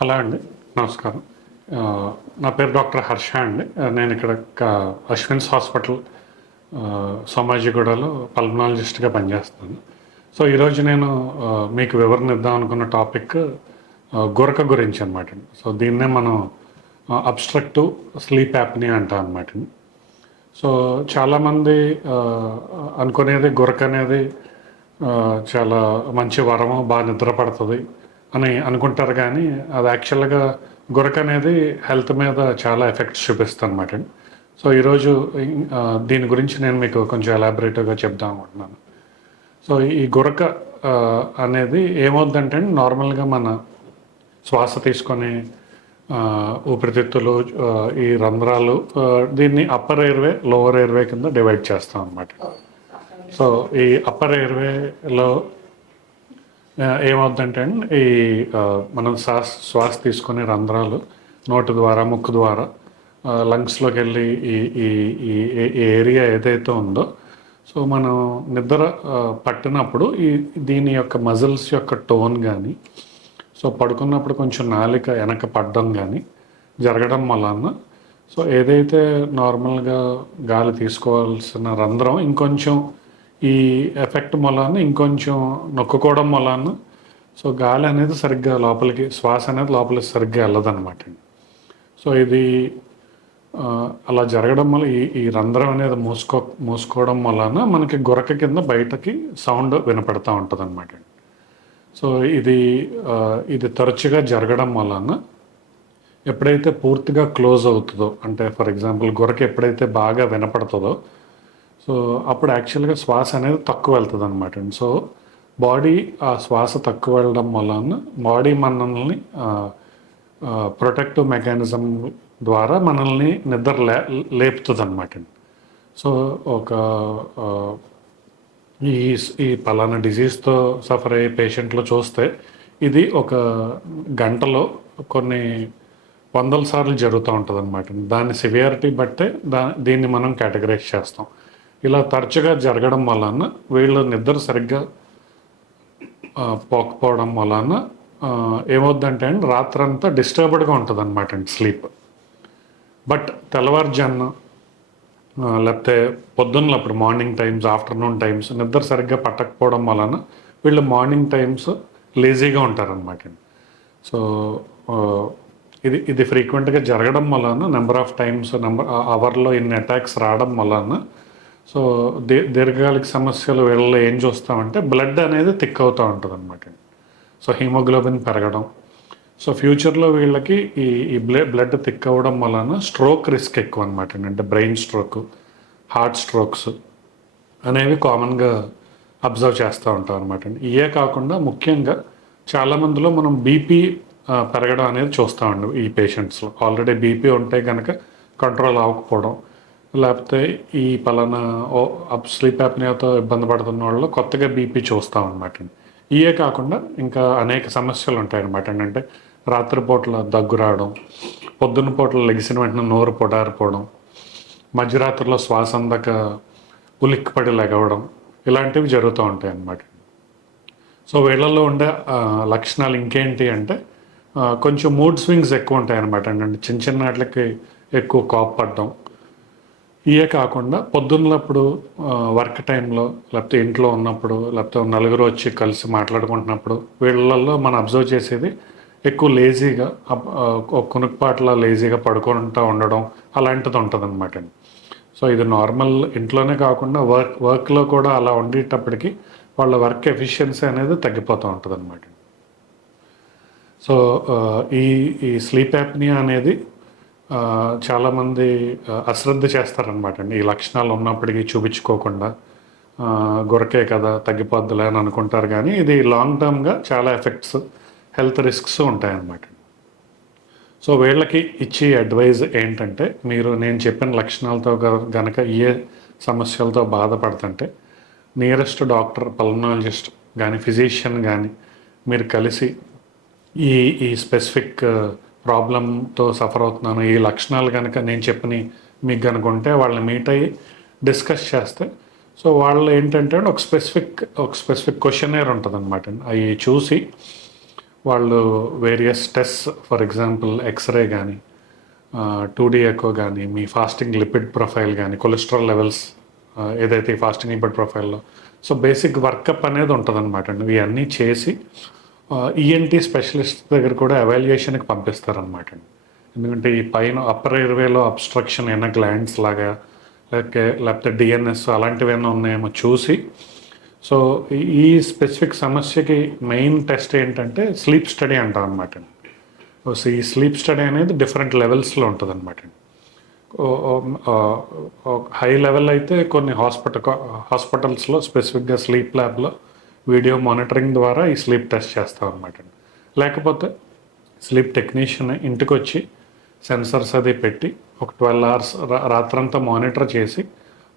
Hello అండి. నమస్కారం. నా పేరు డాక్టర్ హర్ష అండి. నేను ఇక్కడ అశ్విన్స్ హాస్పిటల్ సోమాజిగూడలో పల్మనాలజిస్ట్గా పనిచేస్తున్నాను. సో ఈరోజు నేను మీకు వివరణ ఇద్దాం అనుకున్న టాపిక్ గురక గురించి అనమాట. సో దీన్నే మనం అబ్స్ట్రక్టివ్ స్లీప్ యాప్నియా అంటాం అనమాట. సో చాలామంది అనుకునేది గురక అనేది చాలా మంచి వరము, బాగా నిద్ర పడుతుంది అని అనుకుంటారు. కానీ అది యాక్చువల్గా గురక అనేది హెల్త్ మీద చాలా ఎఫెక్ట్స్ చూపిస్తుంది అనమాట. సో ఈరోజు దీని గురించి నేను మీకు కొంచెం ఎలాబరేటివ్గా చెప్దాం అనుకుంటున్నాను. సో ఈ గురక అనేది ఏమవుద్దంటే నార్మల్గా మన శ్వాస తీసుకొని ఊపిరితిత్తులు, ఈ రంధ్రాలు, దీన్ని అప్పర్ ఎయిర్వే, లోవర్ ఎయిర్వే కింద డివైడ్ చేస్తాం అనమాట. సో ఈ అప్పర్ ఎయిర్వేలో ఏమవుద్దంటే ఈ మనం శ్వాస తీసుకునే రంధ్రాలు నోటి ద్వారా, ముక్కు ద్వారా లంగ్స్లోకి వెళ్ళి ఈ ఈ ఏరియా ఏదైతే ఉందో, సో మనం నిద్ర పట్టినప్పుడు దీని యొక్క మజిల్స్ యొక్క టోన్ కానీ, సో పడుకున్నప్పుడు కొంచెం నాలిక వెనక పడడం కానీ జరగడం వలన సో ఏదైతే నార్మల్గా గాలి తీసుకోవాల్సిన రంధ్రం ఇంకొంచెం ఈ ఎఫెక్ట్ మూలాన ఇంకొంచెం నొక్కుకోవడం మూలాన సో గాలి అనేది సరిగ్గా లోపలికి, శ్వాస అనేది లోపలికి సరిగ్గా వెళ్ళదన్నమాట. సో ఇది అలా జరగడం వల్ల ఈ రంధ్రం అనేది మూసుకోవడం వలన మనకి గురక కింద బయటకి సౌండ్ వినపడతా ఉంటుంది అనమాట. సో ఇది తరచుగా జరగడం వలన ఎప్పుడైతే పూర్తిగా క్లోజ్ అవుతుందో, అంటే ఫర్ ఎగ్జాంపుల్ గురక ఎప్పుడైతే బాగా వినపడుతుందో, సో అప్పుడు యాక్చువల్గా శ్వాస అనేది తక్కువ వెళ్తుంది అనమాట. సో బాడీ ఆ శ్వాస తక్కువ వెళ్ళడం వలన బాడీ మనల్ని ప్రొటెక్టివ్ మెకానిజం ద్వారా మనల్ని నిద్ర లేపుతుంది అనమాట. సో ఒక ఈ పలానా డిజీజ్తో సఫర్ అయ్యే పేషెంట్లు చూస్తే ఇది ఒక గంటలో కొన్ని వందల సార్లు జరుగుతూ ఉంటుంది అనమాట. దాని సివియారిటీ బట్టే దీన్ని మనం కేటగరైజ్ చేస్తాం. ఇలా తరచుగా జరగడం వలన వీళ్ళు నిద్ర సరిగ్గా పోకపోవడం వలన ఏమవుద్దంటే అండి, రాత్రంతా డిస్టర్బ్డ్గా ఉంటుంది అనమాట అండి స్లీప్. బట్ తెల్లవారుజామున లేకపోతే పొద్దున్న అప్పుడు మార్నింగ్ టైమ్స్, ఆఫ్టర్నూన్ టైమ్స్ నిద్ర సరిగ్గా పట్టకపోవడం వలన వీళ్ళు మార్నింగ్ టైమ్స్ లేజీగా ఉంటారనమాట. సో ఇది ఫ్రీక్వెంట్గా జరగడం వలన నెంబర్ ఆఫ్ టైమ్స్, అవర్లో ఇన్ని అటాక్స్ రావడం వలన సో దీర్ఘకాలిక సమస్యలు వీళ్ళలో ఏం చూస్తామంటే బ్లడ్ అనేది థిక్ అవుతూ ఉంటుంది అనమాట. సో హీమోగ్లోబిన్ పెరగడం, సో ఫ్యూచర్లో వీళ్ళకి ఈ బ్లడ్ థిక్ అవ్వడం వలన స్ట్రోక్ రిస్క్ ఎక్కువ అనమాట. అంటే బ్రెయిన్ స్ట్రోక్, హార్ట్ స్ట్రోక్స్ అనేవి కామన్గా అబ్జర్వ్ చేస్తూ ఉంటాం అనమాట. ఇవే కాకుండా ముఖ్యంగా చాలామందిలో మనం బీపీ పెరగడం అనేది చూస్తామండి. ఈ పేషెంట్స్లో ఆల్రెడీ బీపీ ఉంటే కనుక కంట్రోల్ అవ్వకపోవడం, లేకపోతే ఈ పలానా స్లీప్ యాప్నియాతో ఇబ్బంది పడుతున్న వాళ్ళు కొత్తగా బీపీ చూస్తాం అనమాట. ఇవే కాకుండా ఇంకా అనేక సమస్యలు ఉంటాయన్నమాట. అంటే రాత్రిపూట్ల దగ్గు రావడం, పొద్దున్న పూటలు లెగిసిన వెంటనే నోరు పొడారిపోవడం, మధ్యరాత్రిలో శ్వాస అందక ఉలిక్కిపడి లెగవడం, ఇలాంటివి జరుగుతూ ఉంటాయి అన్నమాట. సో వీళ్ళల్లో ఉండే లక్షణాలు ఇంకేంటి అంటే కొంచెం మూడ్ స్వింగ్స్ ఎక్కువ ఉంటాయి అన్నమాట. అంటే చిన్న చిన్న వాటికి ఎక్కువ కోపపడడం. ఇవే కాకుండా పొద్దున్నప్పుడు వర్క్ టైంలో, లేకపోతే ఇంట్లో ఉన్నప్పుడు, లేకపోతే నలుగురు వచ్చి కలిసి మాట్లాడుకుంటున్నప్పుడు వీళ్ళల్లో మనం అబ్జర్వ్ చేసేది ఎక్కువ లేజీగా, కొనుక్పాట్ల లేజీగా పడుకుంటూ ఉండడం అలాంటిది ఉంటుంది అనమాట. సో ఇది నార్మల్ ఇంట్లోనే కాకుండా వర్క్లో కూడా అలా ఉండేటప్పటికి వాళ్ళ వర్క్ ఎఫిషియన్సీ అనేది తగ్గిపోతూ ఉంటుంది అనమాట. సో ఈ స్లీప్ యాప్నియా అనేది చాలామంది అశ్రద్ధ చేస్తారనమాట అండి. ఈ లక్షణాలు ఉన్నప్పటికీ చూపించుకోకుండా గురకే కదా తగ్గిపోద్దులే అని అనుకుంటారు. కానీ ఇది లాంగ్ టర్మ్గా చాలా ఎఫెక్ట్స్, హెల్త్ రిస్క్స్ ఉంటాయన్నమాట. సో వీళ్ళకి ఇచ్చే అడ్వైజ్ ఏంటంటే, మీరు నేను చెప్పిన లక్షణాలతో గనక ఏ సమస్యలతో బాధపడుతుంటే నియరెస్ట్ డాక్టర్, పల్మనాలజిస్ట్ కానీ ఫిజిషియన్ కానీ మీరు కలిసి ఈ స్పెసిఫిక్ ప్రాబ్లంతో సఫర్ అవుతున్నాను, ఈ లక్షణాలు కనుక నేను చెప్పిన మీకు కనుక ఉంటే వాళ్ళని మీట్ అయ్యి డిస్కస్ చేస్తే, సో వాళ్ళు ఏంటంటే ఒక స్పెసిఫిక్ క్వశ్చనేర్ ఉంటుంది అనమాట. అవి చూసి వాళ్ళు various test, for example x-ray కానీ, 2D ఎకో కానీ, మీ ఫాస్టింగ్ లిపిడ్ ప్రొఫైల్ కానీ, కొలెస్ట్రాల్ లెవెల్స్ ఏదైతే ఈ ఫాస్టింగ్ లిపిడ్ ప్రొఫైల్లో, సో బేసిక్ వర్కప్ అనేది ఉంటుంది అనమాట అండి. ఇవన్నీ చేసి ఈఎన్టీ స్పెషలిస్ట్ దగ్గర కూడా ఎవాల్యుయేషన్కి పంపిస్తారనమాట అండి. ఎందుకంటే ఈ పైన అప్పర్ ఎయిర్వేలో అబ్స్ట్రక్షన్ ఏమైనా గ్లాండ్స్ లాగా లేకపోతే డిఎన్ఎస్ అలాంటివి ఏమైనా ఉన్నాయేమో చూసి, సో ఈ స్పెసిఫిక్ సమస్యకి మెయిన్ టెస్ట్ ఏంటంటే స్లీప్ స్టడీ అంటాం అనమాట అండి. సో ఈ స్లీప్ స్టడీ అనేది డిఫరెంట్ లెవెల్స్లో ఉంటుంది అనమాట అండి. హై లెవెల్ అయితే కొన్ని హాస్పిటల్స్లో స్పెసిఫిక్గా స్లీప్ ల్యాబ్లో వీడియో మానిటరింగ్ ద్వారా ఈ స్లీప్ టెస్ట్ చేస్తాం అనమాట అండి. లేకపోతే స్లీప్ టెక్నీషియన్ ఇంటికి వచ్చి సెన్సర్స్ అది పెట్టి ఒక 12 అవర్స్ రాత్రంతా మానిటర్ చేసి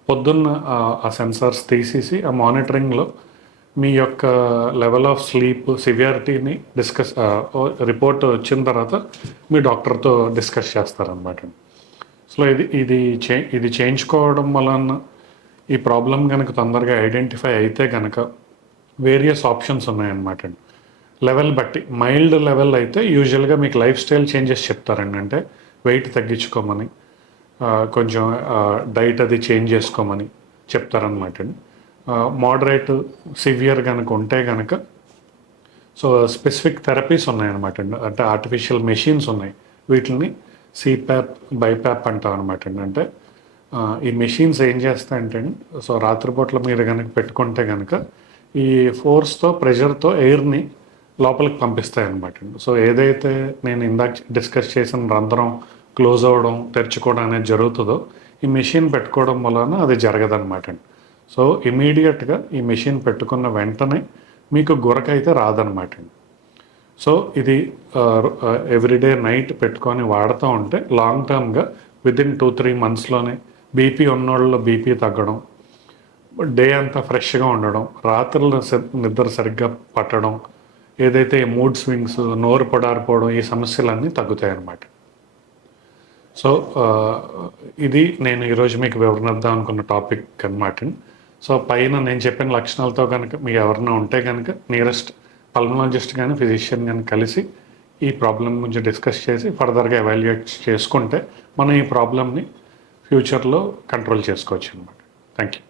పొద్దున్న ఆ సెన్సర్స్ తీసేసి ఆ మానిటరింగ్లో మీ యొక్క లెవెల్ ఆఫ్ స్లీప్ సివియారిటీని రిపోర్ట్ వచ్చిన తర్వాత మీ డాక్టర్తో డిస్కస్ చేస్తారనమాట. సో ఇది చేయించుకోవడం వలన ఈ ప్రాబ్లం కనుక తొందరగా ఐడెంటిఫై అయితే కనుక వేరియస్ ఆప్షన్స్ ఉన్నాయన్నమాట అండి. లెవెల్ బట్టి మైల్డ్ లెవెల్ అయితే యూజువల్గా మీకు లైఫ్ స్టైల్ చేంజెస్ చెప్తారండి. అంటే వెయిట్ తగ్గించుకోమని, కొంచెం డైట్ అది చేంజ్ చేసుకోమని చెప్తారనమాట అండి. మోడరేట్ సివియర్ కనుక ఉంటే కనుక సో స్పెసిఫిక్ థెరపీస్ ఉన్నాయన్నమాట అండి. అంటే ఆర్టిఫిషియల్ మెషిన్స్ ఉన్నాయి, వీటిని సిప్యాప్ బైప్యాప్ అంటాం అనమాట అండి. అంటే ఈ మెషిన్స్ ఏం చేస్తాయంటే అండి, సో రాత్రిపూట్ల మీరు కనుక పెట్టుకుంటే కనుక ఈ ఫోర్స్తో ప్రెషర్తో ఎయిర్ని లోపలికి పంపిస్తాయి అనమాట అండి. సో ఏదైతే నేను ఇందాక డిస్కస్ చేసిన రంధ్రం క్లోజ్ అవ్వడం తెరుచుకోవడం అనేది జరుగుతుందో ఈ మెషిన్ పెట్టుకోవడం వలన అది జరగదన్నమాట అండి. సో ఇమీడియట్గా ఈ మెషిన్ పెట్టుకున్న వెంటనే మీకు గురకైతే రాదనమాట అండి. సో ఇది ఎవ్రీడే నైట్ పెట్టుకొని వాడుతూ ఉంటే లాంగ్ టర్మ్గా వితిన్ 2-3 మంత్స్లోనే బీపీ ఉన్నోళ్ళలో బీపీ తగ్గడం, డే అంతా ఫ్రెష్గా ఉండడం, రాత్రులు నిద్ర సరిగ్గా పట్టడం, ఏదైతే మూడ్ స్వింగ్స్, నోరు పొడారిపోవడం, ఈ సమస్యలన్నీ తగ్గుతాయి అన్నమాట. సో ఇది నేను ఈరోజు మీకు వివరిద్దాం అనుకున్న టాపిక్ అనమాట. సో పైన నేను చెప్పిన లక్షణాలతో కనుక మీకు ఎవరైనా ఉంటే కనుక నియరెస్ట్ పల్మనాలజిస్ట్ కానీ ఫిజిషియన్ కానీ కలిసి ఈ ప్రాబ్లం గురించి డిస్కస్ చేసి ఫర్దర్గా ఎవాల్యుయేట్ చేసుకుంటే మనం ఈ ప్రాబ్లమ్ని ఫ్యూచర్లో కంట్రోల్ చేసుకోవచ్చు అనమాట. Thank you.